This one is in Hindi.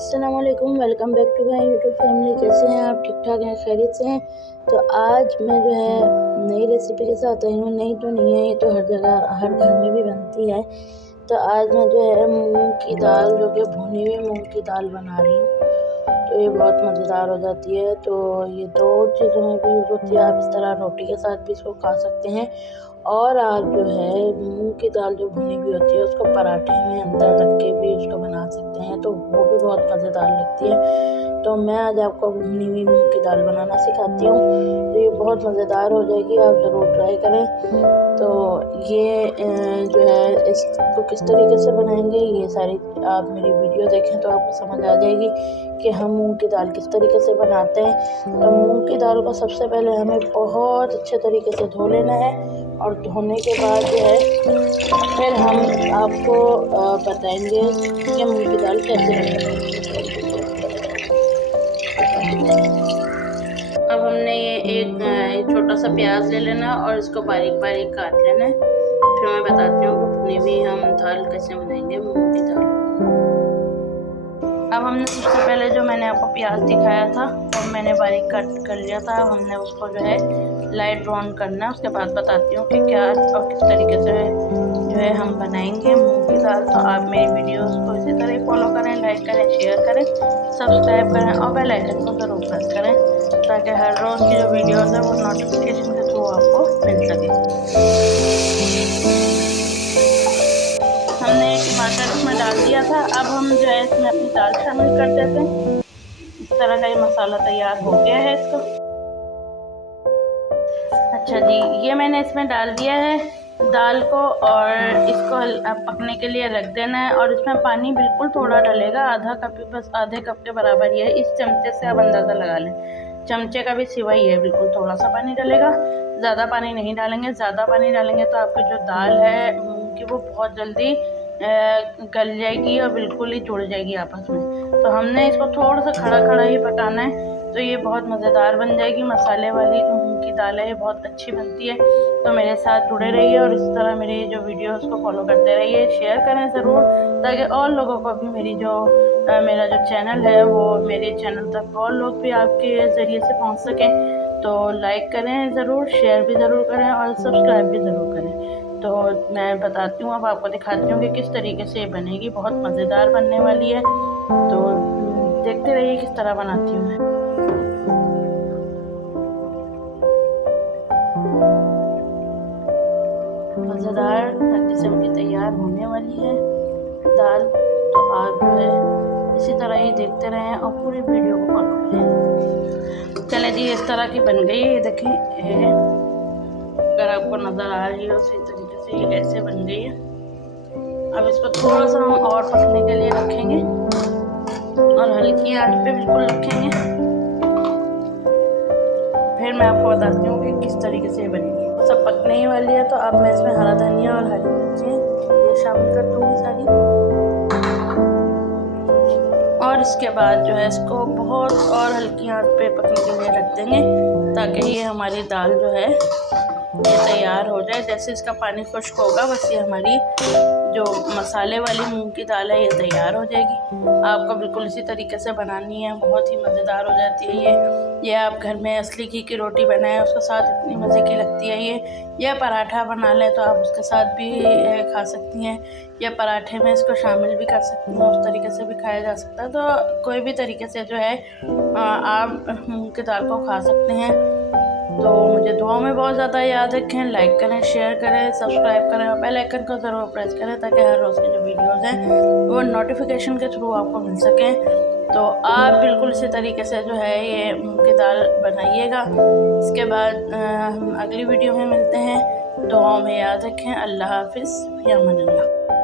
अस्सलाम वालेकुम, welcome back to my YouTube family. कैसे हैं आप? ठीक ठाक हैं? खैरियत से हैं? तो आज मैं जो है नई रेसिपी के साथ आई हूँ। नई तो नहीं है, ये तो हर जगह हर घर में भी बनती है। तो आज मैं जो है मूंग की दाल, जो कि भुनी हुई मूंग की दाल बना रही हूँ। तो ये बहुत मज़ेदार हो जाती है। तो ये दो चीज़ों में भी यूज़ होती है। आप इस तरह रोटी के साथ भी इसको खा सकते हैं, और आप जो है मूंग की दाल जो भुनी हुई होती है उसको पराठे में अंदर रख के भी उसको बना सकते हैं, तो वो भी बहुत मज़ेदार लगती है। तो मैं आज आपको भुनी हुई मूंग की दाल बनाना सिखाती हूँ। तो ये बहुत मज़ेदार हो जाएगी, आप ज़रूर ट्राई करें। तो ये जो है इसको किस तरीके से बनाएंगे, ये सारी आप मेरी वीडियो देखें तो आपको समझ आ जाएगी कि हम मूंग की दाल किस तरीके से बनाते हैं। तो मूंग की दाल को सबसे पहले हमें बहुत अच्छे तरीके से धो लेना है, और धोने के बाद जो है फिर हम आपको बताएंगे कि मूंग की दाल कैसे बनाएंगे। अब हमने ये एक छोटा सा प्याज ले लेना और इसको बारीक बारीक काट लेना है। फिर मैं बताती हूँ कि भुनी हुई हम दाल कैसे बनाएंगे, मूंग की दाल। अब हमने सबसे पहले जो मैंने आपको प्याज दिखाया था और मैंने बारीक कट कर लिया था, अब हमने उसको जो है लाइट ब्राउन करना है। उसके बाद बताती हूँ कि क्या और किस तरीके से जो है हम बनाएंगे मूंग की दाल। तो आप मेरी वीडियोस को इसी तरह ही फॉलो करें, लाइक करें, शेयर करें, सब्सक्राइब करें और बेल आइकन को ज़रूर प्रेस करें, ताकि हर रोज़ की जो वीडियोस है वो नोटिफिकेशन के थ्रू आपको मिल सके। हमने टमाटर इसमें डाल दिया था। अब हम जो है इसमें अपनी दाल शामिल कर देते हैं। इस तरह का ये मसाला तैयार हो गया है इसका। अच्छा जी, ये मैंने इसमें डाल दिया है दाल को, और इसको पकने के लिए रख देना है। और इसमें पानी बिल्कुल थोड़ा डलेगा, आधा कप, बस आधे कप के बराबर ही है। इस चमचे से आप अंदाज़ा लगा लें, चमचे का भी सिवा ही है, बिल्कुल थोड़ा सा पानी डलेगा, ज़्यादा पानी नहीं डालेंगे। ज़्यादा पानी डालेंगे तो आपकी जो दाल है मूंग की वो बहुत जल्दी गल जाएगी और बिल्कुल ही जुड़ जाएगी आपस में। तो हमने इसको थोड़ा सा खड़ा खड़ा ही पकाना है, तो ये बहुत मज़ेदार बन जाएगी। मसाले वाली जो मूंग की दाल है ये बहुत अच्छी बनती है। तो मेरे साथ जुड़े रहिए और इस तरह मेरी जो वीडियोस को फॉलो करते रहिए, शेयर करें ज़रूर, ताकि और लोगों को भी मेरा जो चैनल है वो मेरे चैनल तक और लोग भी आपके ज़रिए से पहुंच सकें। तो लाइक करें ज़रूर, शेयर भी ज़रूर करें और सब्सक्राइब भी ज़रूर करें। तो मैं बताती हूँ, अब आपको दिखाती हूँ कि किस तरीके से ये बनेगी। बहुत मज़ेदार बनने वाली है, तो देखते रहिए किस तरह बनाती हूँ मैं। मज़ेदार किस्म की तैयार होने वाली है दाल। तो आप जो है इसी तरह ही देखते रहें और पूरी वीडियो को फॉलो करें। चलें जी, इस तरह की बन गई है, ये देखें, अगर आपको नज़र आ रही हो सही तरीके से, ये ऐसे बन गई है। अब इसको थोड़ा सा हम और पकने के लिए रखेंगे और हल्की आंच पे बिल्कुल रखेंगे। फिर मैं आपको बताती हूँ कि किस तरीके से ये बनेगी। सब पकने ही वाली है, तो अब मैं इसमें हरा धनिया और हरी मिर्ची ये शामिल कर दूँगी सारी। और इसके बाद जो है इसको बहुत और हल्की आंच पे पकने के लिए रख देंगे, ताकि ये हमारी दाल जो है ये तैयार हो जाए। जैसे इसका पानी खुश्क होगा, बस ये हमारी जो मसाले वाली मूंग की दाल है ये तैयार हो जाएगी। आपको बिल्कुल इसी तरीके से बनानी है, बहुत ही मज़ेदार हो जाती है ये आप घर में असली घी की रोटी बनाएं, उसके साथ इतनी मज़े की लगती है ये पराठा बना लें तो आप उसके साथ भी खा सकती हैं, या पराठे में इसको शामिल भी कर सकती हैं, उस तरीके से भी खाया जा सकता है। तो कोई भी तरीके से जो है आप मूंग की दाल को खा सकते हैं। तो मुझे दुआ में बहुत ज़्यादा याद रखें, लाइक करें, शेयर करें, सब्सक्राइब करें और बेल आइकन को ज़रूर प्रेस करें, ताकि हर रोज़ की जो वीडियोज़ हैं वो नोटिफिकेशन के थ्रू आपको मिल सकें। तो आप बिल्कुल इसी तरीके से जो है ये मूंग की दाल बनाइएगा। इसके बाद हम अगली वीडियो में मिलते हैं। दुआओं में याद रखें। अल्लाह हाफिज़, फ़ी अमान अल्लाह।